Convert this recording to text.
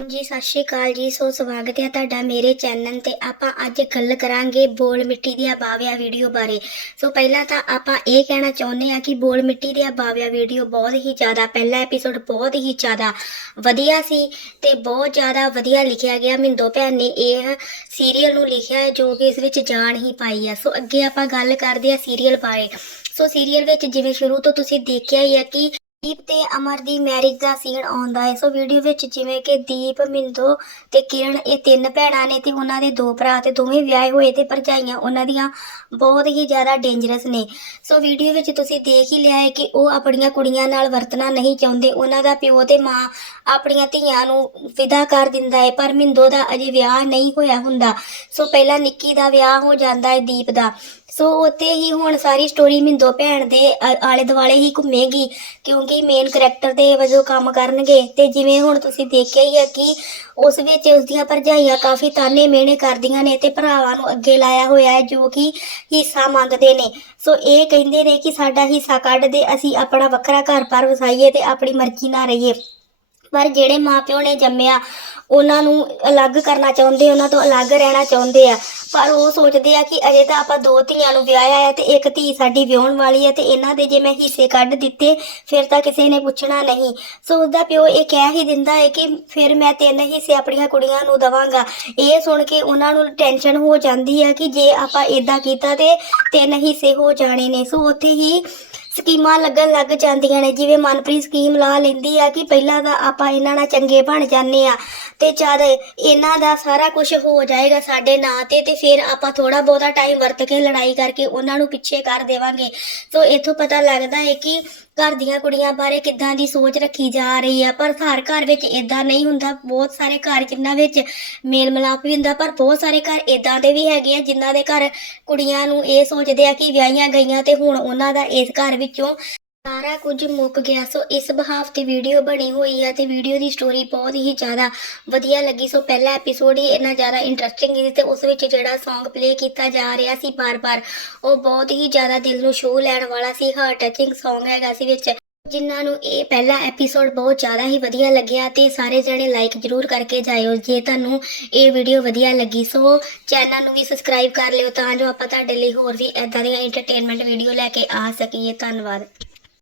ਜੀ, ਸਤਿ ਸ਼੍ਰੀ ਅਕਾਲ ਜੀ। ਸੋ ਸਵਾਗਤ ਹੈ ਤੁਹਾਡਾ ਮੇਰੇ ਚੈਨਲ ਤੇ। ਆਪਾਂ ਅੱਜ ਗੱਲ ਕਰਾਂਗੇ ਬੋਲ ਮਿੱਟੀ ਦੀਆਂ ਬਾਵਿਆ ਵੀਡੀਓ ਬਾਰੇ। ਸੋ ਪਹਿਲਾਂ ਤਾਂ ਆਪਾਂ ਇਹ ਕਹਿਣਾ ਚਾਹੁੰਦੇ ਆ ਕਿ ਬੋਲ ਮਿੱਟੀ ਦੀਆਂ ਬਾਵਿਆ ਵੀਡੀਓ ਬਹੁਤ ਹੀ ਜ਼ਿਆਦਾ, ਪਹਿਲਾ ਐਪੀਸੋਡ ਬਹੁਤ ਹੀ ਜ਼ਿਆਦਾ ਵਧੀਆ ਸੀ ਤੇ ਬਹੁਤ ਜ਼ਿਆਦਾ ਵਧੀਆ ਲਿਖਿਆ ਗਿਆ। ਮਿੰਦੋ ਭੈਣ ਨੇ ਇਹ ਸੀਰੀਅਲ ਨੂੰ ਲਿਖਿਆ ਹੈ ਜੋ ਕਿ ਇਸ ਵਿੱਚ ਜਾਨ ਹੀ ਪਾਈ ਹੈ ਸੋ ਅੱਗੇ ਆਪਾਂ ਗੱਲ ਕਰਦੇ ਆ ਸੀਰੀਅਲ ਬਾਰੇ। ਸੋ ਸੀਰੀਅਲ ਵਿੱਚ ਜਿਵੇਂ ਸ਼ੁਰੂ ਤੋਂ ਤੁਸੀਂ ਦੇਖਿਆ ਹੀ ਹੈ ਕਿ ਦੀਪ ਤੇ ਅਮਰ ਦੀ ਮੈਰਿਜ ਦਾ ਸੀਨ ਆਉਂਦਾ ਹੈ। ਸੋ ਵੀਡੀਓ ਵਿੱਚ ਜਿਵੇਂ ਕਿ ਦੀਪ, ਮਿੰਦੋ ਤੇ ਕਿਰਨ ਇਹ ਤਿੰਨ ਭੈਣਾਂ ਨੇ ਤੇ ਉਹਨਾਂ ਦੇ ਦੋ ਭਰਾ ਤੇ ਦੋਵੇਂ ਵਿਆਹੇ ਹੋਏ ਤੇ ਭਰਜਾਈਆਂ, ਉਹਨਾਂ ਦੀਆਂ ਬਹੁਤ ਹੀ ਜ਼ਿਆਦਾ ਡੇਂਜਰਸ ਨੇ। ਸੋ ਵੀਡੀਓ ਵਿੱਚ ਤੁਸੀਂ ਦੇਖ ਹੀ ਲਿਆ ਹੈ ਕਿ ਉਹ ਆਪਣੀਆਂ ਕੁੜੀਆਂ ਨਾਲ ਵਰਤਣਾ ਨਹੀਂ ਚਾਹੁੰਦੇ। ਉਹਨਾਂ ਦਾ ਪਿਓ ਤੇ ਮਾਂ ਆਪਣੀਆਂ ਧੀਆਂ ਨੂੰ ਵਿਦਾ ਕਰ ਦਿੰਦਾ ਹੈ, ਪਰ ਮਿੰਦੋ ਦਾ ਅਜੇ ਵਿਆਹ ਨਹੀਂ ਹੋਇਆ ਹੁੰਦਾ। ਸੋ ਪਹਿਲਾਂ ਨਿੱਕੀ ਦਾ ਵਿਆਹ ਹੋ ਜਾਂਦਾ ਹੈ ਦੀਪ ਦਾ। ਸੋ ਉੱਥੇ ਹੀ ਹੁਣ ਸਾਰੀ ਸਟੋਰੀ ਮਿੰਦੋ ਭੈਣ ਦੇ ਆ- ਆਲੇ ਦੁਆਲੇ ਹੀ ਘੁੰਮੇਗੀ, ਕਿਉਂਕਿ ਮੇਨ ਕਰੈਕਟਰ ਦੇ ਵਜੋਂ ਕੰਮ ਕਰਨਗੇ। ਤੇ ਜਿਵੇਂ ਹੁਣ ਤੁਸੀਂ ਦੇਖਿਆ ਹੀ ਹੈ ਕਿ ਉਸ ਵਿੱਚ ਉਸ ਦੀਆਂ ਭਰਜਾਈਆਂ ਕਾਫੀ ਤਾਨੇ ਮਿਹਣੇ ਕਰਦੀਆਂ ਨੇ ਤੇ ਭਰਾਵਾਂ ਨੂੰ ਅੱਗੇ ਲਾਇਆ ਹੋਇਆ ਹੈ, ਜੋ ਕਿ ਹਿੱਸਾ ਮੰਗਦੇ ਨੇ। ਸੋ ਇਹ ਕਹਿੰਦੇ ਨੇ ਕਿ ਸਾਡਾ ਹਿੱਸਾ ਕੱਢ ਦੇ, ਅਸੀਂ ਆਪਣਾ ਵੱਖਰਾ ਘਰ ਪਰ ਵਸਾਈਏ ਤੇ ਆਪਣੀ ਮਰਜ਼ੀ ਨਾਲ ਰਹੀਏ। ਪਰ ਜਿਹੜੇ ਮਾਪਿਓ ਨੇ ਜੰਮਿਆ, ਉਹਨਾਂ ਨੂੰ ਅਲੱਗ ਕਰਨਾ ਚਾਹੁੰਦੇ, ਉਹਨਾਂ ਤੋਂ ਅਲੱਗ ਰਹਿਣਾ ਚਾਹੁੰਦੇ ਆ। ਪਰ ਉਹ ਸੋਚਦੇ ਆ ਕਿ ਅਜੇ ਤਾਂ ਆਪਾਂ ਦੋ ਧੀਆਂ ਨੂੰ ਵਿਆਹਿਆ ਹੈ ਤੇ ਇੱਕ ਧੀ ਸਾਡੀ ਵਿਆਹਣ ਵਾਲੀ ਹੈ ਤੇ ਇਹਨਾਂ ਦੇ ਜੇ ਮੈਂ ਹਿੱਸੇ ਕੱਢ ਦਿੱਤੇ, ਫਿਰ ਤਾਂ ਕਿਸੇ ਨੇ ਪੁੱਛਣਾ ਨਹੀਂ। ਸੋ ਉਸਦਾ ਪਿਓ ਇਹ ਕਹਿ ਹੀ ਦਿੰਦਾ ਹੈ ਕਿ ਫਿਰ ਮੈਂ ਤਿੰਨ ਹਿੱਸੇ ਆਪਣੀਆਂ ਕੁੜੀਆਂ ਨੂੰ ਦਵਾਂਗਾ। ਇਹ ਸੁਣ ਕੇ ਉਹਨਾਂ ਨੂੰ ਟੈਨਸ਼ਨ ਹੋ ਜਾਂਦੀ ਹੈ ਕਿ ਜੇ ਆਪਾਂ ਇਦਾਂ ਕੀਤਾ ਤੇ ਤਿੰਨ ਹਿੱਸੇ ਹੋ ਜਾਣੇ ਨੇ। ਸੋ ਉੱਥੇ ਹੀ ਸਕੀਮਾਂ ਲੱਗਣ ਲੱਗ ਜਾਂਦੀਆਂ ਨੇ, ਜਿਵੇਂ ਮਨਪ੍ਰੀਤ ਸਕੀਮ ਲਾ ਲੈਂਦੀ ਆ ਕਿ ਪਹਿਲਾਂ ਤਾਂ ਆਪਾਂ ਇਹਨਾਂ ਨਾਲ ਚੰਗੇ ਬਣ ਜਾਂਦੇ ਆ। ਤੇ ਜਦ ਇਹਨਾਂ ਦਾ ਸਾਰਾ ਕੁਝ ਹੋ ਜਾਏਗਾ ਸਾਡੇ ਨਾਂ ਤੇ ਤੇ ਫਿਰ ਆਪਾਂ ਥੋੜਾ ਬਹੁਤਾ ਟਾਈਮ ਵਰਤ ਕੇ ਲੜਾਈ ਕਰਕੇ ਉਹਨਾਂ ਨੂੰ ਪਿੱਛੇ ਕਰ ਦੇਵਾਂਗੇ। ਸੋ ਇਥੋਂ ਪਤਾ ਲੱਗਦਾ ਹੈ ਕਿ ਘਰ ਦੀਆਂ ਕੁੜੀਆਂ ਬਾਰੇ ਕਿੱਦਾਂ ਦੀ ਸੋਚ ਰੱਖੀ ਜਾ ਰਹੀ ਆ, ਪਰ ਹਰ ਘਰ ਵਿੱਚ ਇਦਾਂ ਨਹੀਂ ਹੁੰਦਾ, ਬਹੁਤ ਸਾਰੇ ਘਰ ਜਿਨ੍ਹਾਂ ਵਿੱਚ ਮੇਲ ਮਿਲਾਪ ਵੀ ਹੁੰਦਾ, ਪਰ ਬਹੁਤ ਸਾਰੇ ਘਰ ਇਦਾਂ ਦੇ ਵੀ ਹੈਗੇ ਆ ਜਿਨ੍ਹਾਂ ਦੇ ਘਰ ਕੁੜੀਆਂ ਨੂੰ ਇਹ ਸੋਚਦੇ ਆ ਕਿ ਵਿਆਹੀਆਂ ਗਈਆਂ ਤੇ ਹੁਣ ਉਹਨਾਂ ਦਾ ਇਸ ਘਰ ਵਿੱਚੋਂ ਸਾਰਾ ਕੁਝ ਮੁੱਕ ਗਿਆ। ਸੋ ਇਸ ਬਹਾਵ ਤੇ ਵੀਡੀਓ ਬਣੀ ਹੋਈ ਹੈ ਤੇ ਵੀਡੀਓ ਦੀ ਸਟੋਰੀ ਬਹੁਤ ਹੀ ਜ਼ਿਆਦਾ ਵਧੀਆ ਲੱਗੀ। ਸੋ ਪਹਿਲਾ ਐਪੀਸੋਡ ਹੀ ਇੰਨਾ ਜ਼ਿਆਦਾ ਇੰਟਰਸਟਿੰਗ ਸੀ ਤੇ ਉਸ ਵਿੱਚ ਜਿਹੜਾ Song ਪਲੇ ਕੀਤਾ ਜਾ ਰਿਹਾ ਸੀ ਬਾਰ-ਬਾਰ, ਉਹ ਬਹੁਤ ਹੀ ਜ਼ਿਆਦਾ ਦਿਲ ਨੂੰ ਛੂਹ ਲੈਣ ਵਾਲਾ ਸੀ ਹਾਰਟ ਟੱਚਿੰਗ Song ਹੈਗਾ ਸੀ ਵਿੱਚ, ਜਿਨ੍ਹਾਂ ਨੂੰ ਇਹ ਪਹਿਲਾ ਐਪੀਸੋਡ ਬਹੁਤ ਜ਼ਿਆਦਾ ਹੀ ਵਧੀਆ ਲੱਗਿਆ ਤੇ ਸਾਰੇ ਜਣੇ ਲਾਈਕ ਜਰੂਰ ਕਰਕੇ ਜਾਇਓ ਜੇ ਤੁਹਾਨੂੰ ਇਹ ਵੀਡੀਓ ਵਧੀਆ ਲੱਗੀ। ਸੋ ਚੈਨਲ ਨੂੰ ਵੀ ਸਬਸਕ੍ਰਾਈਬ ਕਰ ਲਿਓ ਤਾਂ ਜੋ ਆਪਾਂ ਤੁਹਾਡੇ ਲਈ ਹੋਰ ਵੀ ਇਦਾਂ ਦੀਆਂ ਐਂਟਰਟੇਨਮੈਂਟ ਵੀਡੀਓ ਲੈ ਕੇ ਆ ਸਕੀਏ। ਧੰਨਵਾਦ।